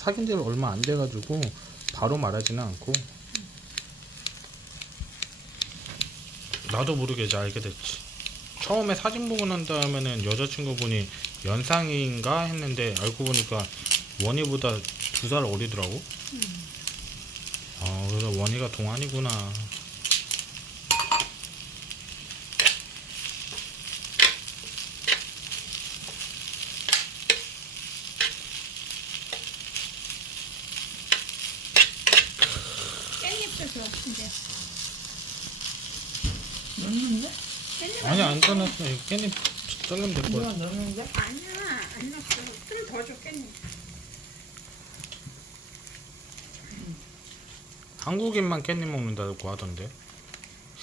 사귄 지 얼마 안 돼가지고 바로 말하지는 않고. 나도 모르게 이제 알게 됐지. 처음에 사진 보고 난 다음에는 여자친구분이 연상인가 했는데 알고 보니까 원희보다 두 살 어리더라고. 아 그래서 원희가 동안이구나 아니 안 떠났어. 이거 깻잎 자르면 될 거야 넣는데? 아니야 안 넣었어 좀 더 줘 깻잎 한국인만 깻잎 먹는다고 하던데?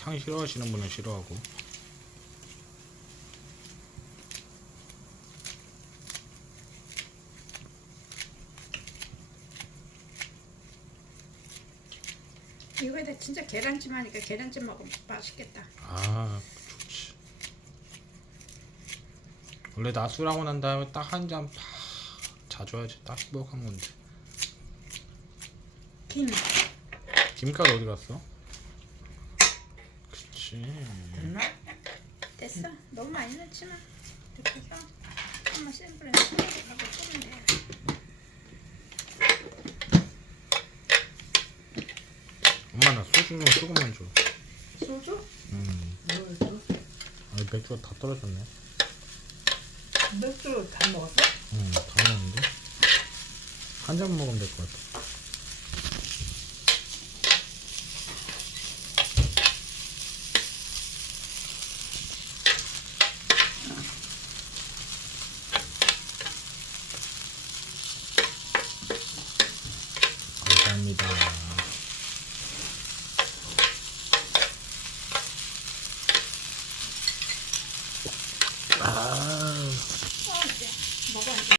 향 싫어하시는 분은 싫어하고 이거에다 진짜 계란찜 하니까 계란찜 먹으면 맛있겠다. 아 좋지. 원래 낮술하고 난 다음에 딱 한 잔 팍 자줘야지. 딱 행복한 건데. 김. 김가루 어디 갔어? 그치. 됐나? 됐어. 너무 많이 넣지 마. 이렇게 해서 한번 센 불에 하고 끓이면 돼 엄마 나 소주 좀 조금만 줘 소주? 음. 뭐 있어? 아니 맥주가 다 떨어졌네 맥주 다 먹었어? 응, 다 먹었는데 한 잔 먹으면 될 것 같아 감사합니다. 아,